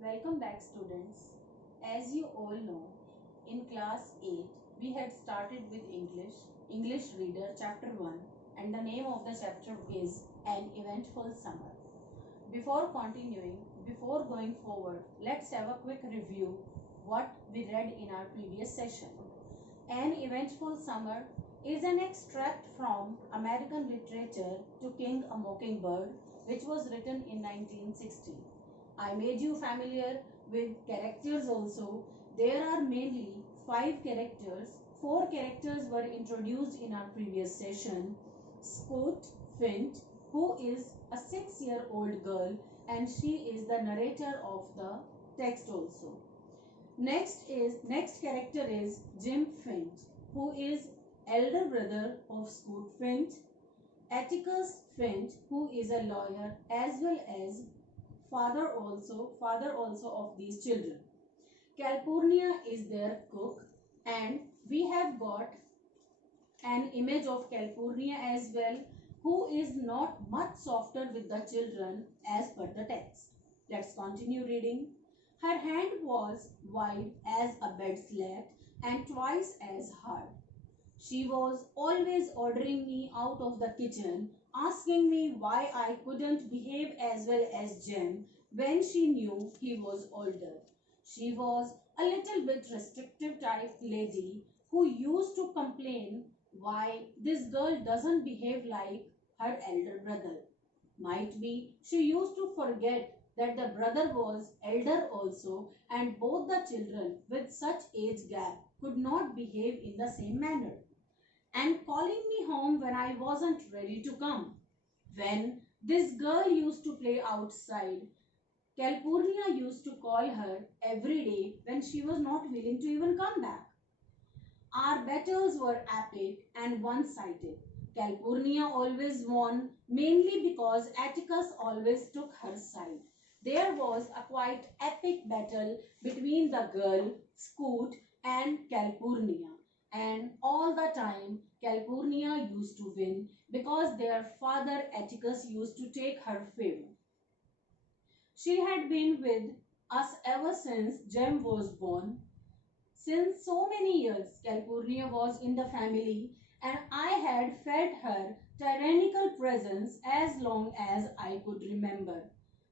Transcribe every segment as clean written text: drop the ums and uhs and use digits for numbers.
Welcome back, students. As you all know, in class 8 we had started with English Reader chapter 1, and the name of the chapter is An Eventful Summer. Before continuing, before going forward, let's have a quick review what we read in our previous session. An Eventful Summer is an extract from American Literature to King a Mockingbird, which was written in 1960. I made you familiar with characters also. There are mainly 5 characters. 4 characters were introduced in our previous session. Scout Fint, who is a 6-year-old girl, and she is the narrator of the text also. Next character is Jim Fint, who is elder brother of Scout Fint. Atticus Fint, who is a lawyer as well as father also of these children. Calpurnia is their cook, and we have got an image of Calpurnia as well, who is not much softer with the children as per the text. Let's continue reading. Her hand was wide as a bed slat and twice as hard. She was always ordering me out of the kitchen, asking me why I couldn't behave as well as Jem when she knew he was older. She was a little bit restrictive type lady who used to complain why this girl doesn't behave like her elder brother. Might be she used to forget that the brother was elder also, and both the children with such age gap could not behave in the same manner, and calling me home when I wasn't ready to come. When this girl used to play outside, Calpurnia used to call her every day when she was not willing to even come back. Our battles were epic and one-sided. Calpurnia always won, mainly because Atticus always took her side. There was a quite epic battle between the girl, Scout, and Calpurnia, and all the time Calpurnia used to win because their father Atticus used to take her favor. She had been with us ever since Jem was born. Since so many years, Calpurnia was in the family, and I had felt her tyrannical presence as long as I could remember.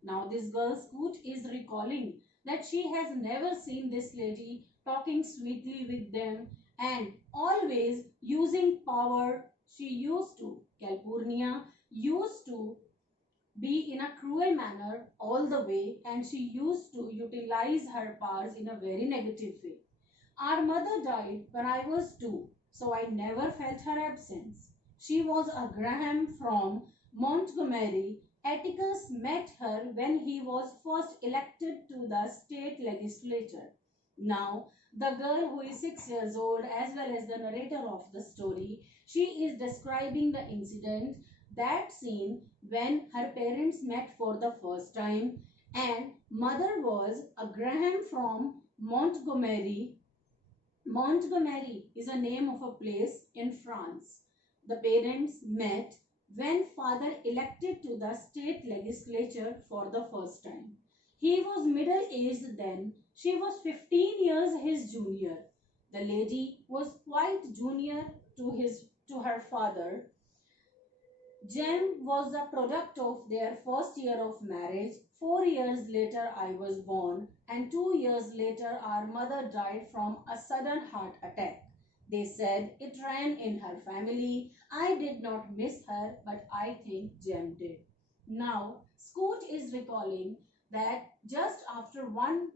Now this girl Scout is recalling that she has never seen this lady talking sweetly with them and always using power. She used to, Calpurnia used to be in a cruel manner all the way, and she used to utilize her powers in a very negative way. Our mother died when I was 2, so I never felt her absence. She was a Graham from Montgomery. Atticus met her when he was first elected to the state legislature. Now, the girl who is 6 years old as well as the narrator of the story, she is describing the incident, that scene when her parents met for the first time, and mother was a Graham from Montgomery. Montgomery is a name of a place in France. The parents met when father elected to the state legislature for the first time. He was middle-aged then. She was 15 years his junior. The lady was quite junior to her father. Jem was the product of their first year of marriage. 4 years later I was born, and 2 years later our mother died from a sudden heart attack. They said it ran in her family. I did not miss her, but I think Jem did. Now, Scout is recalling that just after the 1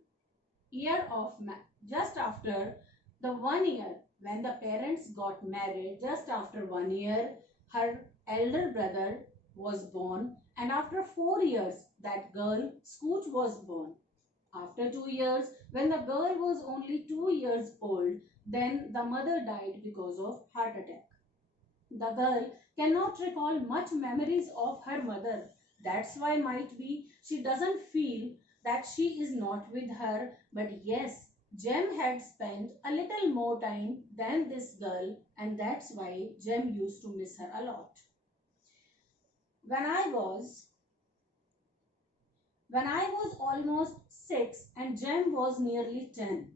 year when the parents got married, just after 1 year, her elder brother was born, and after 4 years that girl Scout was born. After 2 years, when the girl was only 2 years old, then the mother died because of heart attack. The girl cannot recall much memories of her mother. That's why might be she doesn't feel that she is not with her, but yes, Jem had spent a little more time than this girl, and that's why Jem used to miss her a lot. When I was almost 6, Jem was nearly 10.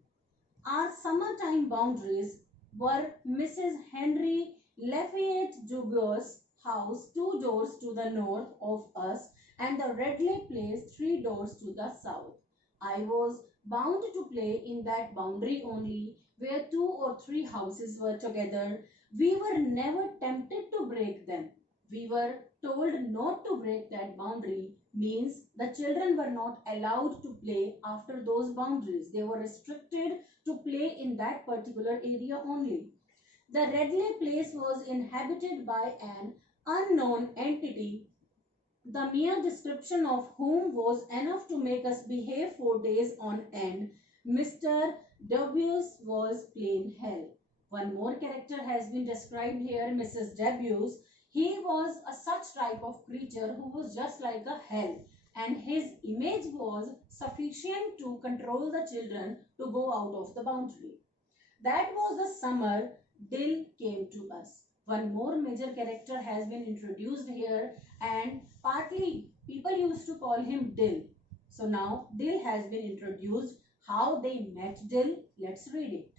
Our summertime boundaries were Mrs. Henry Lafayette Dubois' house 2 doors to the north of us and the Redley place 3 doors to the south. I was bound to play in that boundary only where 2 or 3 houses were together. We were never tempted to break them. We were told not to break that boundary means the children were not allowed to play after those boundaries. They were restricted to play in that particular area only. The Redley place was inhabited by an unknown entity, the mere description of whom was enough to make us behave for days on end. Mr. Dubious was plain hell. One more character has been described here, Mrs. Dubious. He was a such type of creature who was just like a hell, and his image was sufficient to control the children to go out of the boundary. That was the summer Dill came to us. One more major character has been introduced here, and partly people used to call him Dill. So now Dill has been introduced. How they met Dill, let's read it.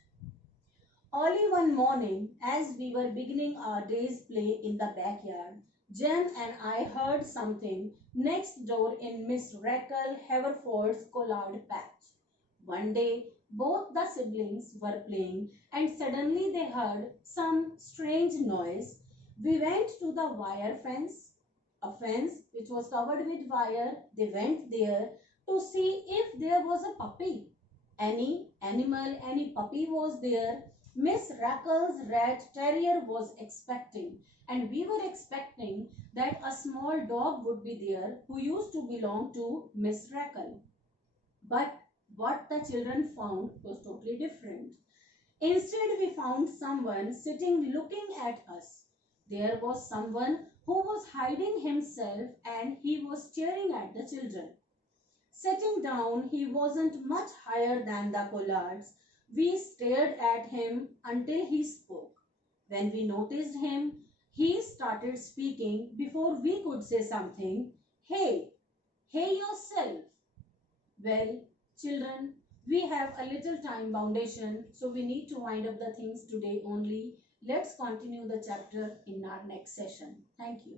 Early one morning, as we were beginning our day's play in the backyard, Jem and I heard something next door in Miss Raquel Haverford's collard patch. One day, both the siblings were playing and suddenly they heard some strange noise. We went to the wire fence, a fence which was covered with wire. They went there to see if there was a puppy. Any animal, any puppy was there. Miss Raquel's red terrier was expecting, and we were expecting that a small dog would be there who used to belong to Miss Raquel. But what the children found was totally different. Instead, we found someone sitting looking at us. There was someone who was hiding himself and he was staring at the children. Sitting down, he wasn't much higher than the Collards. We stared at him until he spoke. When we noticed him, he started speaking before we could say something. Hey yourself. Well, children, we have a little time foundation, so we need to wind up the things today only. Let's continue the chapter in our next session. Thank you.